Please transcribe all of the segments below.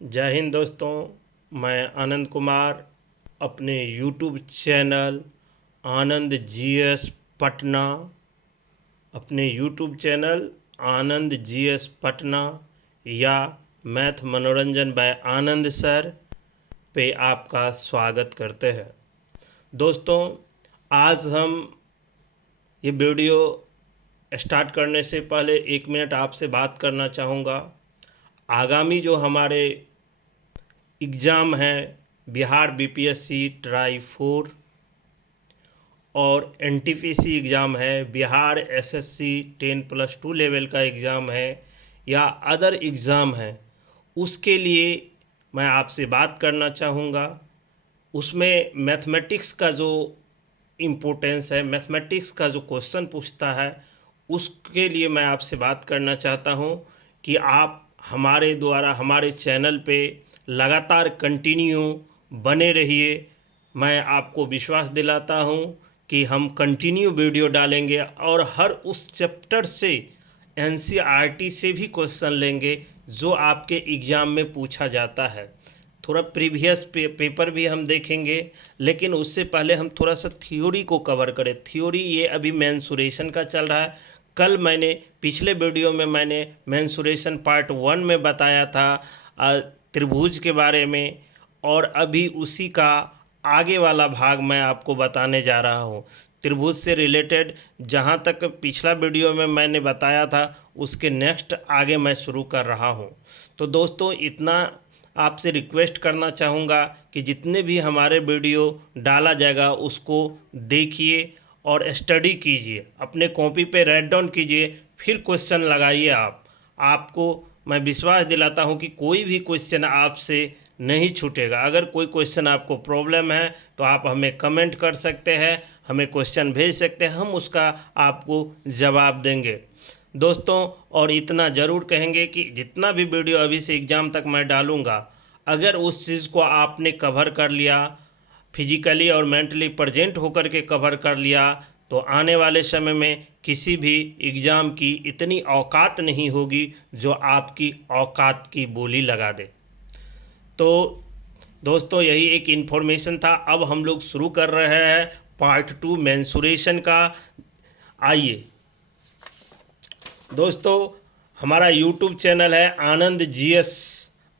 जय हिंद दोस्तों। मैं आनंद कुमार अपने यूट्यूब चैनल आनंद जीएस पटना अपने यूट्यूब चैनल आनंद जीएस पटना या मैथ मनोरंजन बाय आनंद सर पे आपका स्वागत करते हैं। दोस्तों, आज हम ये वीडियो स्टार्ट करने से पहले 1 मिनट आपसे बात करना चाहूँगा। आगामी जो हमारे एग्ज़ाम है बिहार बीपीएससी ट्राई 4 और एनटीपीसी एग्ज़ाम है, बिहार एसएससी 10+2 लेवल का एग्ज़ाम है या अदर एग्ज़ाम है, उसके लिए मैं आपसे बात करना चाहूँगा। उसमें मैथमेटिक्स का जो इम्पोर्टेंस है, मैथमेटिक्स का जो क्वेश्चन पूछता है, उसके लिए मैं आपसे बात करना चाहता हूँ कि आप हमारे द्वारा हमारे चैनल पे लगातार कंटिन्यू बने रहिए। मैं आपको विश्वास दिलाता हूँ कि हम कंटिन्यू वीडियो डालेंगे और हर उस चैप्टर से एनसीईआरटी से भी क्वेश्चन लेंगे जो आपके एग्ज़ाम में पूछा जाता है। थोड़ा प्रीवियस पेपर भी हम देखेंगे, लेकिन उससे पहले हम थोड़ा सा थ्योरी को कवर करें। थ्योरी ये अभी मेंसुरेशन का चल रहा है। कल मैंने पिछले वीडियो में मैंने मेंसुरेशन पार्ट 1 में बताया था त्रिभुज के बारे में, और अभी उसी का आगे वाला भाग मैं आपको बताने जा रहा हूँ। त्रिभुज से रिलेटेड जहाँ तक पिछला वीडियो में मैंने बताया था, उसके नेक्स्ट आगे मैं शुरू कर रहा हूँ। तो दोस्तों, इतना आपसे रिक्वेस्ट करना चाहूँगा कि जितने भी हमारे वीडियो डाला जाएगा उसको देखिए और स्टडी कीजिए, अपने कॉपी पे राइट डाउन कीजिए, फिर क्वेश्चन लगाइए। आपको मैं विश्वास दिलाता हूँ कि कोई भी क्वेश्चन आपसे नहीं छूटेगा। अगर कोई क्वेश्चन आपको प्रॉब्लम है तो आप हमें कमेंट कर सकते हैं, हमें क्वेश्चन भेज सकते हैं, हम उसका आपको जवाब देंगे दोस्तों। और इतना ज़रूर कहेंगे कि जितना भी वीडियो अभी से एग्ज़ाम तक मैं डालूँगा, अगर उस चीज़ को आपने कवर कर लिया, फिजिकली और मेंटली प्रेजेंट होकर के कवर कर लिया, तो आने वाले समय में किसी भी एग्ज़ाम की इतनी औकात नहीं होगी जो आपकी औकात की बोली लगा दे। तो दोस्तों, यही एक इन्फॉर्मेशन था। अब हम लोग शुरू कर रहे हैं पार्ट 2 मेंसुरेशन का। आइए दोस्तों, हमारा यूट्यूब चैनल है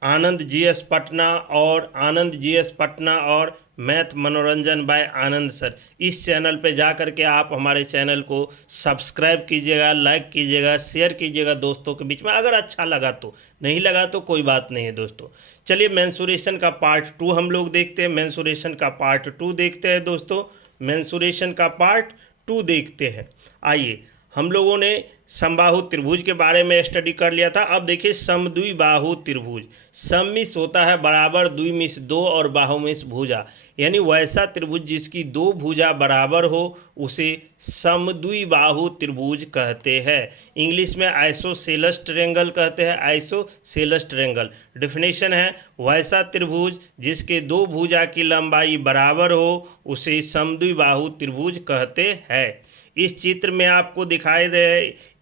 आनंद जीएस पटना और आनंद जीएस पटना और मैथ मनोरंजन बाय आनंद सर। इस चैनल पे जा कर के आप हमारे चैनल को सब्सक्राइब कीजिएगा, लाइक कीजिएगा, शेयर कीजिएगा दोस्तों के बीच में। अगर अच्छा लगा तो, नहीं लगा तो कोई बात नहीं है दोस्तों। चलिए मेंसुरेशन का पार्ट 2 हम लोग देखते हैं। मेंसुरेशन का पार्ट 2 देखते हैं दोस्तों। मेंसुरेशन का पार्ट 2 देखते हैं। आइए, हम लोगों ने समबाहु त्रिभुज के बारे में स्टडी कर लिया था। अब देखिए समद्विबाहु त्रिभुज। सम मिस होता है बराबर, द्वि मिस दो और बाहु मिस भुजा, यानी वैसा त्रिभुज जिसकी दो भुजा बराबर हो उसे समद्विबाहु त्रिभुज कहते हैं। इंग्लिश में आइसोसेलेस ट्रायंगल कहते हैं, आइसोसेलेस ट्रायंगल। डेफिनेशन है वैसा त्रिभुज जिसके दो भुजा की लंबाई बराबर हो उसे समद्विबाहु त्रिभुज कहते हैं। इस चित्र में आपको दिखाई दे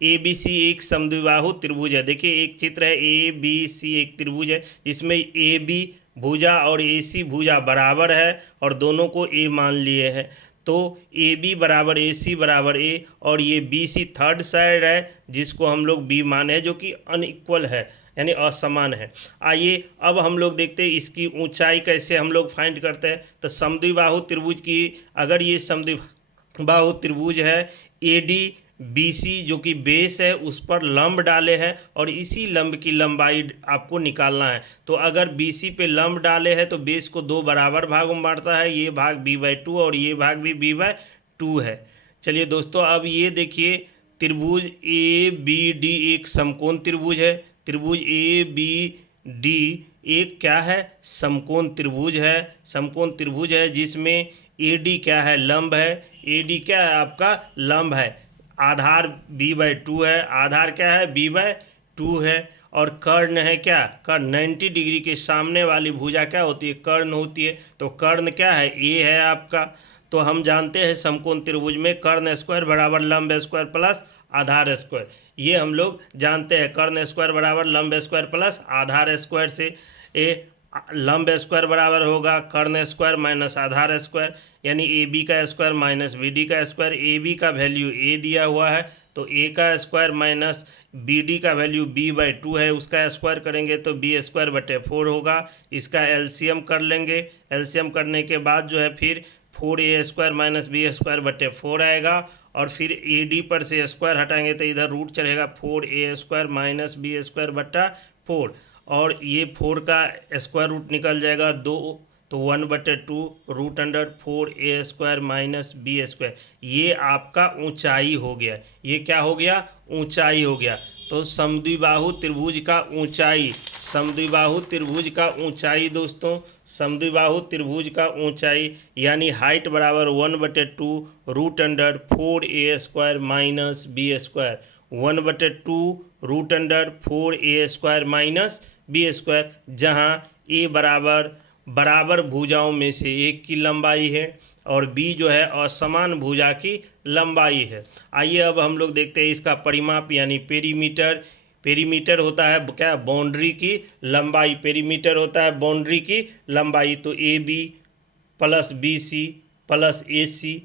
ए बी सी एक समद्विबाहु त्रिभुज है। देखिए एक चित्र है, ए बी सी एक त्रिभुज है, इसमें ए बी भुजा और ए सी भुजा बराबर है और दोनों को ए मान लिए हैं। तो ए बी बराबर ए सी बराबर ए, और ये बी सी थर्ड साइड है जिसको हम लोग बी माने हैं, जो कि अनइक्वल है यानी असमान है। आइए अब हम लोग देखते हैं इसकी ऊंचाई कैसे हम लोग फाइंड करते हैं। तो समद्विबाहु त्रिभुज की, अगर ये समद्विबाहु त्रिभुज है, ए डी बी सी जो कि बेस है उस पर लंब डाले हैं और इसी लंब की लंबाई आपको निकालना है। तो अगर बी सी पे लंब डाले हैं तो बेस को दो बराबर भागों में बांटता है, ये भाग b/2 और ये भाग भी b/2 है। चलिए दोस्तों, अब ये देखिए त्रिभुज ए बी डी एक समकोण त्रिभुज है। त्रिभुज ए बी डी एक क्या है, समकोण त्रिभुज है। समकोण त्रिभुज है जिसमें ए डी क्या है, लंब है। ए डी क्या है, आपका लंब है। आधार b/2 है, आधार क्या है, b/2 है। और कर्ण है क्या, कर्ण 90 डिग्री के सामने वाली भुजा क्या होती है, कर्ण होती है। तो कर्ण क्या है, ए है आपका। तो हम जानते हैं समकोण त्रिभुज में कर्ण स्क्वायर बराबर लंब स्क्वायर प्लस आधार स्क्वायर, ये हम लोग जानते हैं। कर्ण स्क्वायर बराबर लंब स्क्वायर प्लस आधार स्क्वायर से ए लंब स्क्वायर बराबर होगा कर्ण स्क्वायर माइनस आधार स्क्वायर, यानी ए बी का स्क्वायर माइनस बी डी का स्क्वायर। ए बी का वैल्यू ए दिया हुआ है तो ए का स्क्वायर माइनस बी डी का वैल्यू b/2 है, उसका स्क्वायर करेंगे तो b²/4 होगा। इसका एलसीएम कर लेंगे, एलसीएम करने के बाद जो है फिर 4a² माइनस b²/4 आएगा, और फिर ए डी पर से स्क्वायर हटाएंगे तो इधर रूट चढ़ेगा 4a² माइनस b²/4, और ये 4 का स्क्वायर रूट निकल जाएगा 2, तो 1/2 √4a² माइनस b²। ये आपका ऊंचाई हो गया, ये क्या हो गया, ऊंचाई हो गया। तो समद्विबाहु त्रिभुज का ऊंचाई, समद्विबाहु त्रिभुज का ऊंचाई दोस्तों, समद्विबाहु त्रिभुज का ऊंचाई यानी हाइट बराबर 1/2 √4a² minus b², 1/2 √4a² minus b², जहाँ a बराबर भुजाओं में से एक की लंबाई है और b जो है असमान भुजा की लंबाई है। आइए अब हम लोग देखते हैं इसका परिमाप यानी पेरीमीटर। पेरीमीटर होता है क्या, बाउंड्री की लंबाई, पेरीमीटर होता है बाउंड्री की लंबाई। तो A B plus B C plus A C,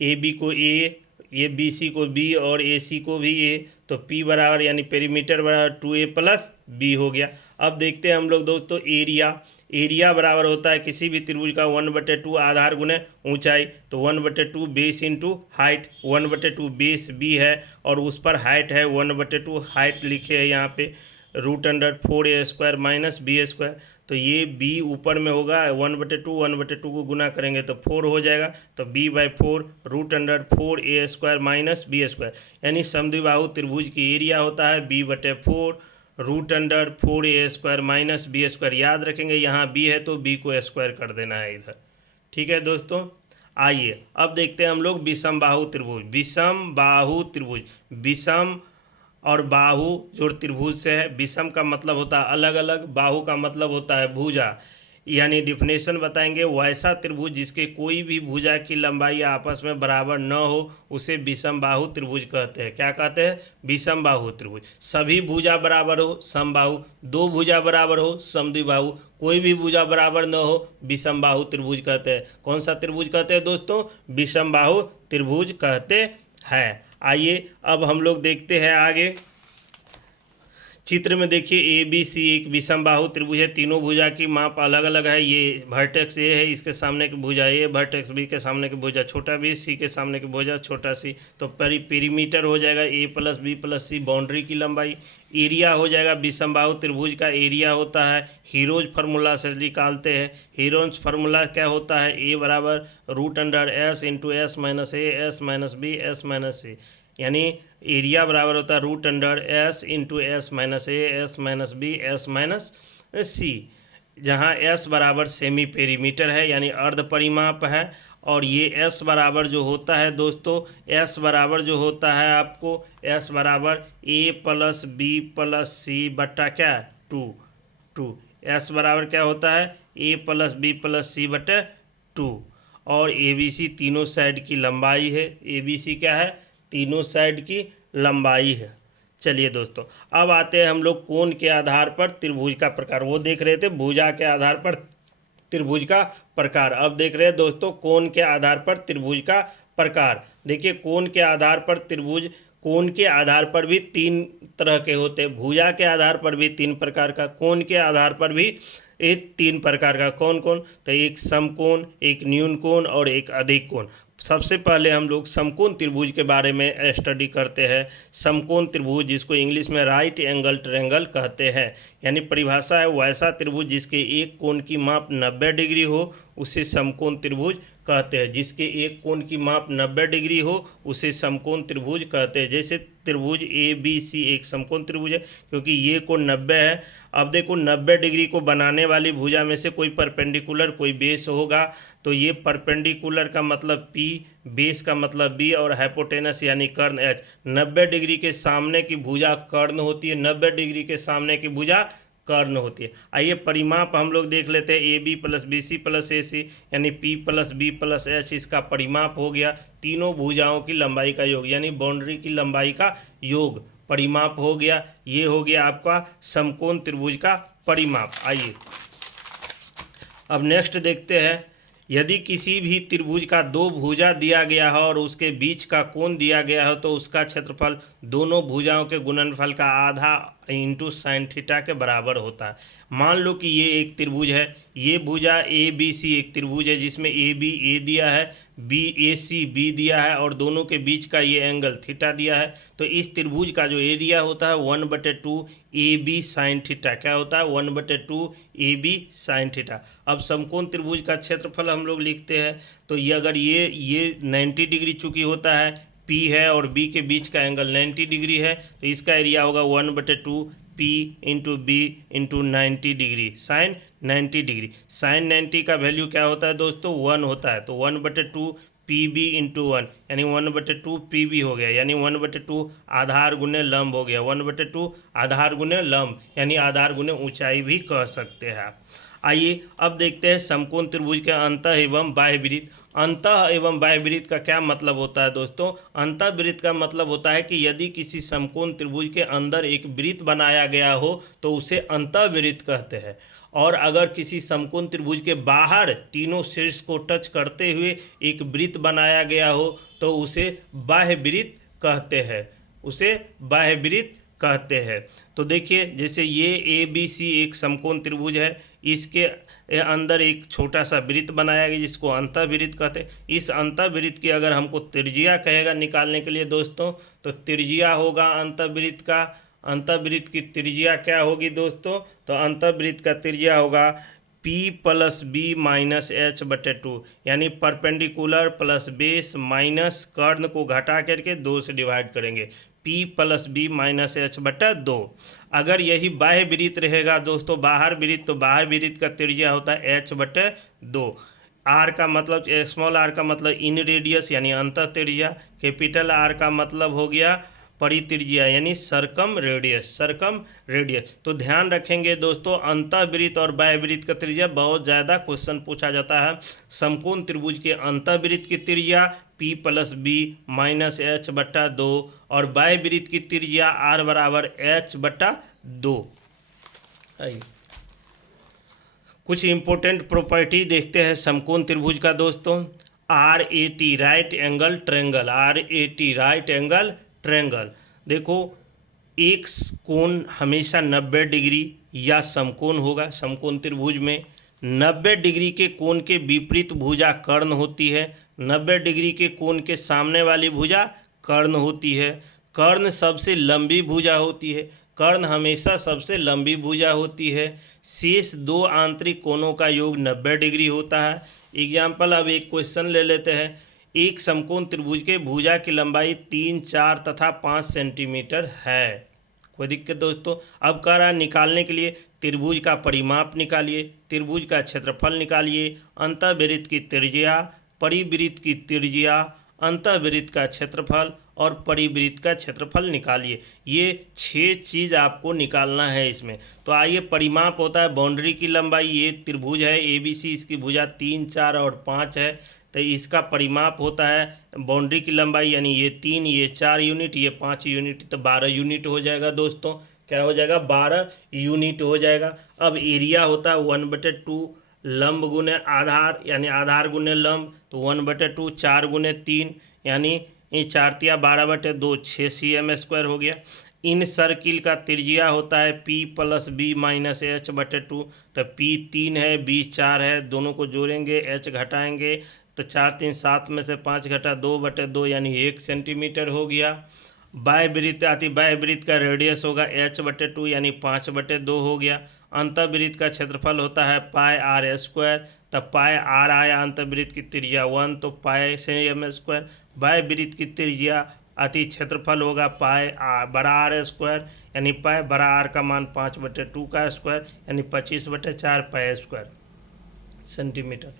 A B को ए बी सी को बी और ए सी को भी ए, तो पी बराबर यानी पेरीमीटर बराबर 2a प्लस बी हो गया। अब देखते हैं हम लोग दोस्तों एरिया। एरिया बराबर होता है किसी भी त्रिभुज का 1/2 आधार गुने ऊंचाई, तो 1/2 base into height, 1/2 base B है और उस पर हाइट है 1/2 हाइट लिखे है यहाँ पे √4a² माइनस b²। तो ये b ऊपर में होगा 1/2 को गुना करेंगे तो 4 हो जाएगा, तो b/4 √4a² माइनस b², यानी समद्विबाहु त्रिभुज की एरिया होता है b/4 √4a² माइनस b²। याद रखेंगे यहाँ b है तो b को स्क्वायर कर देना है इधर। ठीक है दोस्तों, आइए अब देखते हैं हम लोग विषम बाहु त्रिभुज। विषम बाहु त्रिभुज, विषम और बाहु जो त्रिभुज से है, विषम का मतलब होता है अलग अलग, बाहु का मतलब होता है भुजा, यानी डिफिनेशन बताएंगे। वैसा त्रिभुज जिसके कोई भी भुजा की लंबाई आपस में बराबर न हो उसे विषम बाहु त्रिभुज कहते हैं। क्या कहते हैं, विषम बाहु त्रिभुज। सभी भुजा बराबर हो समबाहु, दो भुजा बराबर हो समद्विबाहु, कोई भी भुजा बराबर न हो विषम बाहु त्रिभुज कहते हैं। कौन सा त्रिभुज कहते हैं दोस्तों, विषम बाहु त्रिभुज कहते हैं। आइए अब हम लोग देखते हैं आगे चित्र में। देखिए ए बी सी एक विषम बाहु त्रिभुज है, तीनों भुजा की माप अलग अलग है। ये वर्टेक्स ए है, इसके सामने की भुजा ए, वर्टेक्स बी के सामने की भुजा छोटा बी, सी के सामने की भुजा छोटा सी। तो पेरीमीटर हो जाएगा ए प्लस बी प्लस सी, बाउंड्री की लंबाई। एरिया हो जाएगा विषम बाहु त्रिभुज का एरिया होता है, हीरोज फार्मूला से निकालते हैं। हीरोज फार्मूला क्या होता है, ए बराबर √S into S minus A S minus B S minus C, यानी एरिया बराबर होता है √S into S minus A S minus B S minus C, जहाँ S बराबर सेमी पेरीमीटर है यानी अर्ध परिमाप है। और ये S बराबर जो होता है दोस्तों, S बराबर जो होता है आपको S बराबर a प्लस बी प्लस सी बट्टा क्या 2। S बराबर क्या होता है a प्लस बी प्लस सी बट्टा 2, और ABC तीनों साइड की लंबाई है। ABC क्या है, तीनों साइड की लंबाई है। चलिए दोस्तों अब आते हैं हम लोग कोण के आधार पर त्रिभुज का प्रकार। वो देख रहे थे भुजा के आधार पर त्रिभुज का प्रकार, अब देख रहे हैं दोस्तों कोण के आधार पर त्रिभुज का प्रकार। देखिए कोण के आधार पर त्रिभुज, कोण के आधार पर भी 3 तरह के होते हैं। भुजा के आधार पर भी 3 प्रकार का, कोण के आधार पर भी 3 प्रकार का। कौन कौन, तो एक समकोण, एक न्यून कोण और एक अधिक कोण। सबसे पहले हम लोग समकोण त्रिभुज के बारे में स्टडी करते हैं। समकोण त्रिभुज जिसको इंग्लिश में राइट एंगल ट्रायंगल कहते हैं, यानी परिभाषा है वैसा त्रिभुज जिसके एक कोण की माप 90 डिग्री हो उसे समकोण त्रिभुज कहते हैं। जिसके एक कोण की माप 90 डिग्री हो उसे समकोण त्रिभुज कहते हैं। जैसे त्रिभुज ए बी सी एक समकोण त्रिभुज है क्योंकि ये कोण 90 है। अब देखो 90 डिग्री को बनाने वाली भुजा में से कोई परपेंडिकुलर कोई बेस होगा, तो ये परपेंडिकुलर का मतलब P, बेस का मतलब B और हाइपोटेनस यानी कर्ण H। 90 डिग्री के सामने की भुजा कर्ण होती है, 90 डिग्री के सामने की भुजा कर्ण होती है। आइए परिमाप हम लोग देख लेते हैं। A B plus B C plus A C यानी P plus B plus H, इसका परिमाप हो गया तीनों भुजाओं की लंबाई का योग, यानी बाउंड्री की लंबाई का योग परिमाप हो गया। ये हो गया आपका समकोण त्रिभुज का परिमाप। आइए अब नेक्स्ट देखते हैं, यदि किसी भी त्रिभुज का दो भुजा दिया गया है और उसके बीच का कोण दिया गया है तो उसका क्षेत्रफल दोनों भुजाओं के गुणनफल का आधा इंटू साइन थीटा के बराबर होता है। मान लो कि ये एक त्रिभुज है, ये भुजा ए बी सी एक त्रिभुज है जिसमें ए बी ए दिया है, बी ए सी बी दिया है और दोनों के बीच का ये एंगल थीटा दिया है। तो इस त्रिभुज का जो एरिया होता है 1/2 ए बी साइन थीटा। क्या होता है? 1/2 ए बी साइन थीटा। अब समकोण त्रिभुज का क्षेत्रफल हम लोग लिखते हैं, तो ये अगर ये 90 डिग्री चूंकि होता है, P है और B के बीच का एंगल 90 डिग्री है, तो इसका एरिया होगा 1/2 P into B into 90 degree sine 90 degree. Sine 90 का वैल्यू क्या होता है दोस्तों? 1 होता है, तो 1/2 PB इंटू 1 यानी 1/2 PB हो गया, यानी 1/2 आधार गुने लंब हो गया। 1/2 आधार गुने लंब यानी आधार गुने ऊंचाई भी कह सकते हैं। आइए अब देखते हैं समकोण त्रिभुज के अंतः एवं बाह्य वृत्त। अंतः एवं बाह्य वृत्त का क्या मतलब होता है दोस्तों? अंतः वृत्त का मतलब होता है कि यदि किसी समकोण त्रिभुज के अंदर एक वृत्त बनाया गया हो तो उसे अंतः वृत्त कहते हैं, और अगर किसी समकोण त्रिभुज के बाहर तीनों शीर्ष को टच करते हुए एक वृत्त बनाया गया हो तो उसे बाह्य वृत्त कहते हैं, उसे बाह्य वृत्त कहते हैं। तो देखिए जैसे ये ए बी सी एक समकोण त्रिभुज है, इसके अंदर एक छोटा सा वृत्त बनाया गया जिसको अंतःवृत्त कहते हैं। इस अंतःवृत्त की अगर हमको त्रिज्या कहेगा निकालने के लिए दोस्तों, तो त्रिज्या होगा अंतःवृत्त का, अंतःवृत्त की त्रिज्या क्या होगी दोस्तों? तो अंतःवृत्त का त्रिज्या होगा P + B - h/2 यानी परपेंडिकुलर प्लस बेस माइनस कर्ण को घटा करके 2 से डिवाइड करेंगे, P + B - h/2। अगर यही बाह्य वृत्त रहेगा दोस्तों, बाहर वृत्त, तो बाह्य वृत्त का त्रिज्या होता है h/2। आर का मतलब, स्मॉल आर का मतलब इन रेडियस यानी अंतः त्रिज्या, कैपिटल आर का मतलब हो गया परित्रिज्या यानी सरकम रेडियस, सरकम रेडियस। तो ध्यान रखेंगे दोस्तों, अंतःवृत्त और बाह्यवृत्त का त्रिज्या बहुत ज़्यादा क्वेश्चन पूछा जाता है। समकोण त्रिभुज के अंतःवृत्त की त्रिज्या P + B - h/2 और बाह्यवृत्त की त्रिज्या R = h/2। कुछ इंपॉर्टेंट प्रॉपर्टी देखते हैं समकोण त्रिभुज का दोस्तों। RAT right angle triangle, RAT right angle triangle. देखो एक कोण हमेशा 90 डिग्री या समकोण होगा। समकोण त्रिभुज में 90 डिग्री के कोण के विपरीत भुजा कर्ण होती है, 90 डिग्री के कोण के सामने वाली भुजा कर्ण होती है। कर्ण सबसे लंबी भुजा होती है, कर्ण हमेशा सबसे लंबी भुजा होती है। शेष दो आंतरिक कोणों का योग 90 डिग्री होता है। एग्जाम्पल, अब एक क्वेश्चन ले लेते हैं। एक समकोण त्रिभुज के भुजा की लंबाई 3, 4 तथा 5 सेंटीमीटर है। कोई दिक्कत दोस्तों? अब कह रहा है निकालने के लिए त्रिभुज का परिमाप निकालिए, त्रिभुज का क्षेत्रफल निकालिए, अंतःवृत्त की त्रिज्या, परिवृत्त की त्रिज्या, अंतःवृत्त का क्षेत्रफल और परिवृत्त का क्षेत्रफल निकालिए। ये 6 चीज़ आपको निकालना है इसमें। तो आइए, परिमाप होता है बाउंड्री की लंबाई, ये त्रिभुज है ABC, इसकी भुजा 3, 4 और 5 है, तो इसका परिमाप होता है बाउंड्री की लंबाई, यानी ये 3, ये 4 यूनिट, ये 5 यूनिट, तो 12 यूनिट हो जाएगा दोस्तों। क्या हो जाएगा? 12 यूनिट हो जाएगा। अब एरिया होता है 1/2 लंब गुने आधार यानी आधार गुने लंब, तो 1/2 4 गुने 3 यानी ये 4 × 12/2 6 cm² हो गया। इन सर्किल का त्रिज्या होता है P + B - h/2, तो P 3 है, B 4 है, दोनों को जोड़ेंगे, h घटाएंगे, तो 4 3 7 में से 5 घटा 2/2 यानी 1 सेंटीमीटर हो गया। बाह्यवृत्त आती, बाह्यवृत्त का रेडियस होगा h/2 यानी 5/2 हो गया। अंतःवृत्त का क्षेत्रफल होता है πr², तब πr आया, अंतःवृत्त की त्रिज्या 1 तो π/cm²। बाह्यवृत्त की त्रिज्या अति क्षेत्रफल होगा πr² यानी π का मान 5/2 का स्क्वायर यानी 25/4 π² सेंटीमीटर।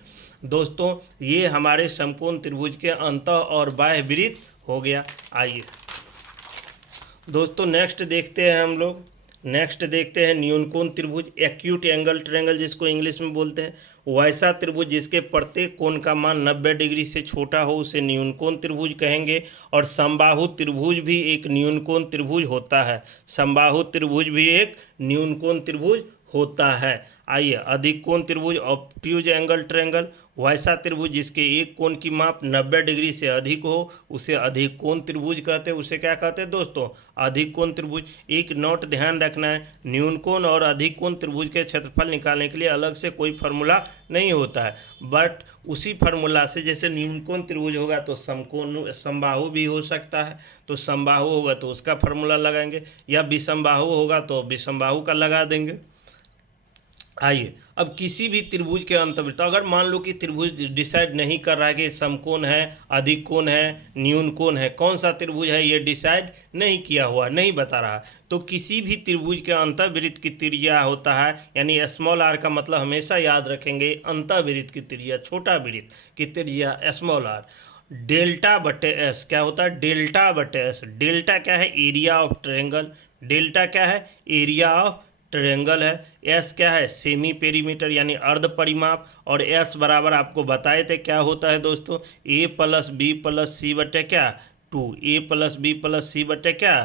दोस्तों ये हमारे समकोण त्रिभुज के अंतः और बाह्य वृत्त हो गया। आइए दोस्तों नेक्स्ट देखते हैं हम लोग। नेक्स्ट देखते हैं न्यूनकोण त्रिभुज, एक्यूट एंगल ट्रायंगल जिसको इंग्लिश में बोलते हैं। वैसा त्रिभुज जिसके प्रत्येक कोण का मान 90 डिग्री से छोटा हो उसे न्यूनकोण त्रिभुज कहेंगे। और समबाहु त्रिभुज भी एक न्यूनकोण त्रिभुज होता है। समबाहु त्रिभुज भी एक न्यूनकोण त्रिभुज होता है। आइए, अधिक कोण त्रिभुज, ऑब्ट्यूज एंगल ट्रायंगल, वैसा त्रिभुज जिसके एक कोण की माप 90 डिग्री से अधिक हो उसे अधिक कोण त्रिभुज कहते हैं। उसे क्या कहते हैं दोस्तों? अधिक कोण त्रिभुज। एक नोट ध्यान रखना है, न्यूनकोण और अधिक कोण त्रिभुज के क्षेत्रफल निकालने के लिए अलग से कोई फार्मूला नहीं होता है, बट उसी फार्मूला से जैसे न्यूनकोण त्रिभुज होगा तो समकोण समबाहु भी हो सकता है, तो समबाहु होगा तो उसका फार्मूला लगाएंगे, या विषमबाहु होगा तो विषमबाहु का लगा देंगे। आइए, अब किसी भी त्रिभुज के अंतर्वृत्त, अगर मान लो कि त्रिभुज डिसाइड नहीं कर रहा है कि समकोण है, अधिक कोण है, न्यून कोण है, कौन सा त्रिभुज है ये डिसाइड नहीं किया हुआ, नहीं बता रहा, तो किसी भी त्रिभुज के अंतर्वृत्त की त्रिज्या होता है, यानी स्मॉल आर का मतलब हमेशा याद रखेंगे, अंतर्वृत्त की त्रिज्या, छोटा वृत्त की त्रिज्या स्मॉल आर, डेल्टा बटे एस क्या होता है? डेल्टा बटे एस। डेल्टा क्या है? Area of triangle. डेल्टा क्या है? एरिया ऑफ ट्रायंगल है। एस क्या है? सेमी पेरीमीटर यानी अर्ध परिमाप। और एस बराबर आपको बताए थे क्या होता है दोस्तों? ए प्लस बी प्लस सी बटे क्या? 2। ए प्लस बी प्लस सी बटे क्या?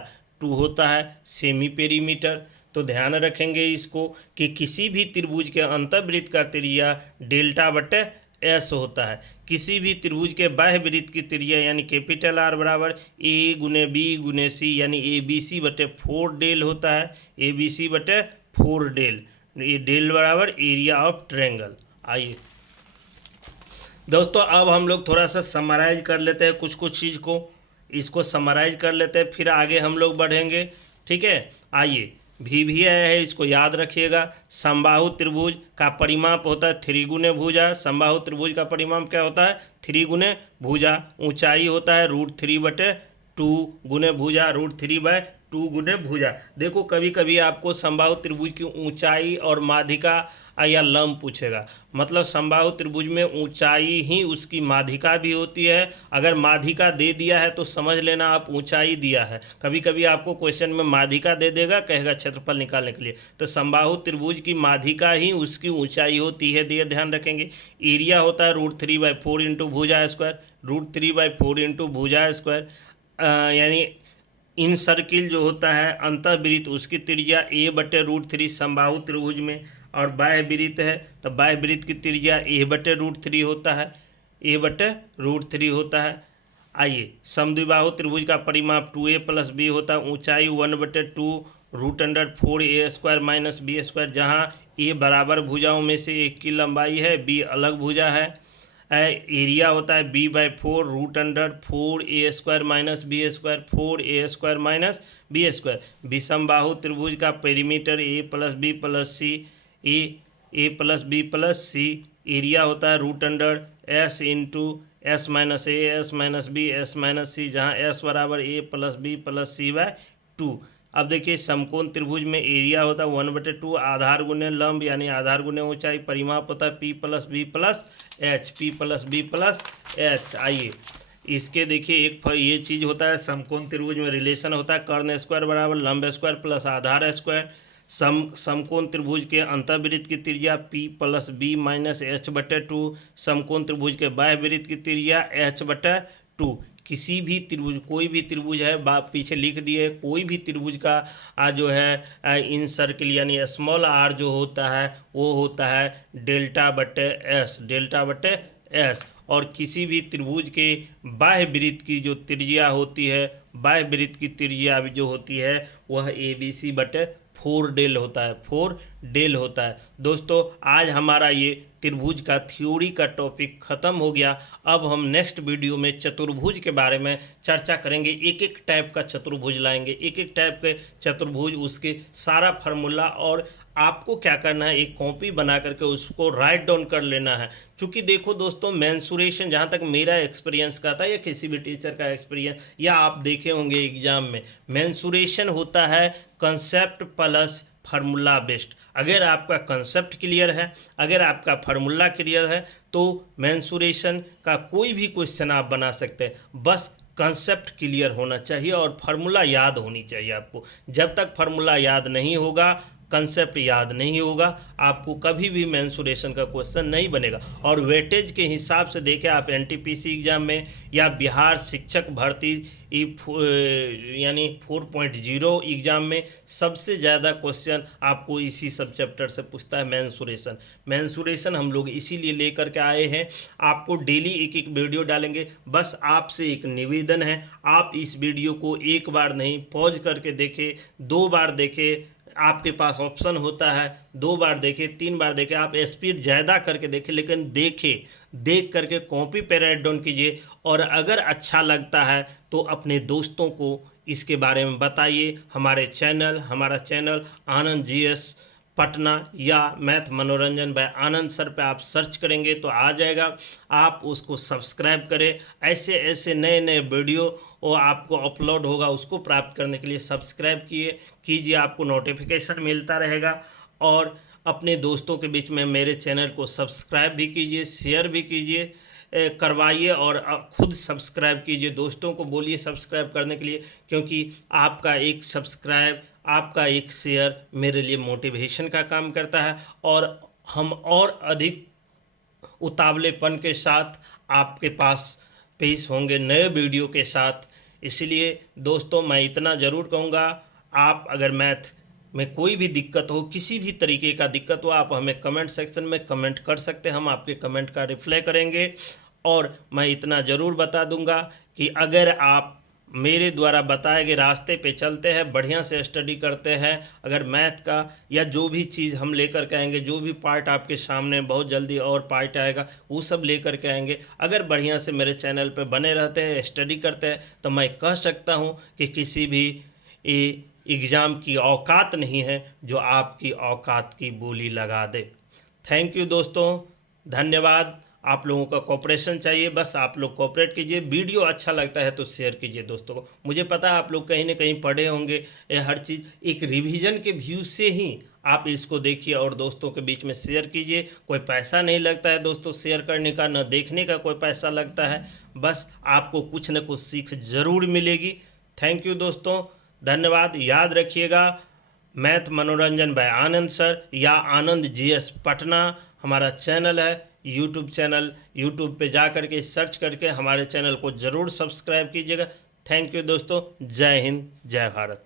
2 होता है सेमी पेरीमीटर। तो ध्यान रखेंगे इसको कि किसी भी त्रिभुज के अंतर्वृत्त का त्रिज्या डेल्टा बटे एस होता है। किसी भी त्रिभुज के बाह्य वृत्त की त्रिज्या यानी कैपिटल आर बराबर ए गुने बी गुने सी यानी ए बी सी बटे 4 डेल होता है। ए बी सी बटे 4 डेल, ये डेल बराबर एरिया ऑफ ट्रायंगल। आइए दोस्तों, अब हम लोग थोड़ा सा समराइज कर लेते हैं कुछ कुछ चीज़ को, इसको समराइज कर लेते हैं, फिर आगे हम लोग बढ़ेंगे। ठीक है, आइए, भी आया है, इसको याद रखिएगा। समबाहु त्रिभुज का परिमाप होता है 3 गुने भुजा। समबाहु त्रिभुज का परिमाप क्या होता है? 3 गुने भुजा। ऊंचाई होता है √3/2 गुने भुजा, √3/2 गुने भुजा। देखो कभी कभी आपको समबाहु त्रिभुज की ऊंचाई और माध्यिका या लंब पूछेगा, मतलब समबाहु त्रिभुज में ऊंचाई ही उसकी माध्यिका भी होती है। अगर माध्यिका दे दिया है तो समझ लेना आप ऊंचाई दिया है। कभी कभी आपको क्वेश्चन में माध्यिका दे देगा, कहेगा क्षेत्रफल निकालने के लिए, तो समबाहु त्रिभुज की माध्यिका ही उसकी ऊंचाई होती है, ये ध्यान रखेंगे। एरिया होता है √3/4 इंटू भुजा स्क्वायर, √3/4 इंटू भुजा स्क्वायर, यानी इन सर्किल जो होता है अंतःवृत्त उसकी त्रिज्या ए बटे √3 समबाहु त्रिभुज में, और बाह्य वृत्त है तो बाह्य वृत्त की त्रिज्या ए बटे √3 होता है, ए बटे √3 होता है। आइए, समद्विबाहु त्रिभुज का परिमाप 2a + b होता है। ऊंचाई 1/2 √4a² माइनस b², जहाँ a बराबर भुजाओं में से एक की लंबाई है, b अलग भुजा है। एरिया होता है b/4 √4a² minus b², 4a² minus b²। विषमबाहु त्रिभुज का perimeter a + b + c, a + b + c। Area होता है √s into s minus a s minus b s minus c, जहाँ s बराबर a + b + c/2। अब देखिए, समकोण त्रिभुज में एरिया होता है 1/2 आधार गुने लंब यानी आधार गुने ऊंचाई। परिमाप होता है p + b + h, p + b + h। आइए, इसके देखिए एक ये चीज़ होता है, समकोण त्रिभुज में रिलेशन होता है कर्ण स्क्वायर बराबर लंब स्क्वायर प्लस आधार स्क्वायर। समकोण त्रिभुज के अंतर्वृत्त की त्रिज्या p + b - h/2, समकोण त्रिभुज के बाह्य वृत्त की त्रिज्या h/2। किसी भी त्रिभुज, कोई भी त्रिभुज है, पीछे लिख दिए, कोई भी त्रिभुज का जो है इन सर्किल यानी स्मॉल आर जो होता है वो होता है डेल्टा बटे एस, डेल्टा बटे एस। और किसी भी त्रिभुज के बाह्य वृत्त की जो त्रिज्या होती है, बाह्य वृत्त की त्रिज्या जो होती है वह ABC बटे 4 डेल होता है, 4 डेल होता है। दोस्तों, आज हमारा ये त्रिभुज का थ्योरी का टॉपिक ख़त्म हो गया। अब हम नेक्स्ट वीडियो में चतुर्भुज के बारे में चर्चा करेंगे। एक एक टाइप का चतुर्भुज लाएंगे, एक एक टाइप के चतुर्भुज, उसके सारा फार्मूला, और आपको क्या करना है, एक कॉपी बना करके उसको राइट डाउन कर लेना है। क्योंकि देखो दोस्तों, मेंसुरेशन, जहाँ तक मेरा एक्सपीरियंस का था या किसी भी टीचर का एक्सपीरियंस, या आप देखे होंगे एग्जाम में, मेंसुरेशन होता है कंसेप्ट प्लस फार्मूला बेस्ड। अगर आपका कंसेप्ट क्लियर है, अगर आपका फार्मूला क्लियर है, तो मेंसुरेशन का कोई भी क्वेश्चन आप बना सकते हैं। बस कंसेप्ट क्लियर होना चाहिए और फार्मूला याद होनी चाहिए आपको। जब तक फार्मूला याद नहीं होगा, कंसेप्ट याद नहीं होगा, आपको कभी भी मेंसुरेशन का क्वेश्चन नहीं बनेगा। और वेटेज के हिसाब से देखें आप एनटीपीसी एग्जाम में या बिहार शिक्षक भर्ती यानी 4.0 एग्जाम में सबसे ज़्यादा क्वेश्चन आपको इसी सब चैप्टर से पूछता है, मेंसुरेशन। मेंसुरेशन हम लोग इसीलिए लेकर के आए हैं, आपको डेली एक एक वीडियो डालेंगे। बस आपसे एक निवेदन है, आप इस वीडियो को एक बार नहीं पॉज करके देखें, 2 बार देखें, आपके पास ऑप्शन होता है 2 बार देखें, 3 बार देखें, आप स्पीड ज़्यादा करके देखें, लेकिन देख करके कॉपी पे राइट डाउन कीजिए। और अगर अच्छा लगता है तो अपने दोस्तों को इसके बारे में बताइए। हमारा चैनल आनंद जीएस पटना या मैथ मनोरंजन बाय आनंद सर पे आप सर्च करेंगे तो आ जाएगा, आप उसको सब्सक्राइब करें। ऐसे ऐसे नए नए वीडियो वो आपको अपलोड होगा, उसको प्राप्त करने के लिए सब्सक्राइब कीजिए, आपको नोटिफिकेशन मिलता रहेगा। और अपने दोस्तों के बीच में मेरे चैनल को सब्सक्राइब भी कीजिए, शेयर भी कीजिए, करवाइए और खुद सब्सक्राइब कीजिए, दोस्तों को बोलिए सब्सक्राइब करने के लिए, क्योंकि आपका एक सब्सक्राइब, आपका एक शेयर मेरे लिए मोटिवेशन का काम करता है और हम और अधिक उतावलेपन के साथ आपके पास पेश होंगे नए वीडियो के साथ। इसलिए दोस्तों मैं इतना ज़रूर कहूँगा, आप अगर मैथ में कोई भी दिक्कत हो, किसी भी तरीके का दिक्कत हो, आप हमें कमेंट सेक्शन में कमेंट कर सकते हैं, हम आपके कमेंट का रिप्लाई करेंगे। और मैं इतना ज़रूर बता दूंगा कि अगर आप मेरे द्वारा बताए गए रास्ते पे चलते हैं, बढ़िया से स्टडी करते हैं, अगर मैथ का या जो भी चीज़ हम लेकर के आएंगे, जो भी पार्ट आपके सामने बहुत जल्दी और पार्ट आएगा वो सब लेकर के आएंगे, अगर बढ़िया से मेरे चैनल पे बने रहते हैं, स्टडी करते हैं, तो मैं कह सकता हूँ कि किसी भी एग्ज़ाम की औकात नहीं है जो आपकी औकात की बोली लगा दे। थैंक यू दोस्तों, धन्यवाद। आप लोगों का कोऑपरेशन चाहिए, बस आप लोग कोऑपरेट कीजिए। वीडियो अच्छा लगता है तो शेयर कीजिए दोस्तों को। मुझे पता है आप लोग कहीं ना कहीं पढ़े होंगे, ये हर चीज़ एक रिवीजन के व्यू से ही आप इसको देखिए और दोस्तों के बीच में शेयर कीजिए। कोई पैसा नहीं लगता है दोस्तों शेयर करने का, न देखने का कोई पैसा लगता है, बस आपको कुछ न कुछ सीख ज़रूर मिलेगी। थैंक यू दोस्तों, धन्यवाद। याद रखिएगा, मैथ मनोरंजन बाय आनंद सर या आनंद जीएस पटना हमारा चैनल है, यूट्यूब चैनल। यूट्यूब पे जा करके सर्च करके हमारे चैनल को ज़रूर सब्सक्राइब कीजिएगा। थैंक यू दोस्तों, जय हिंद, जय भारत।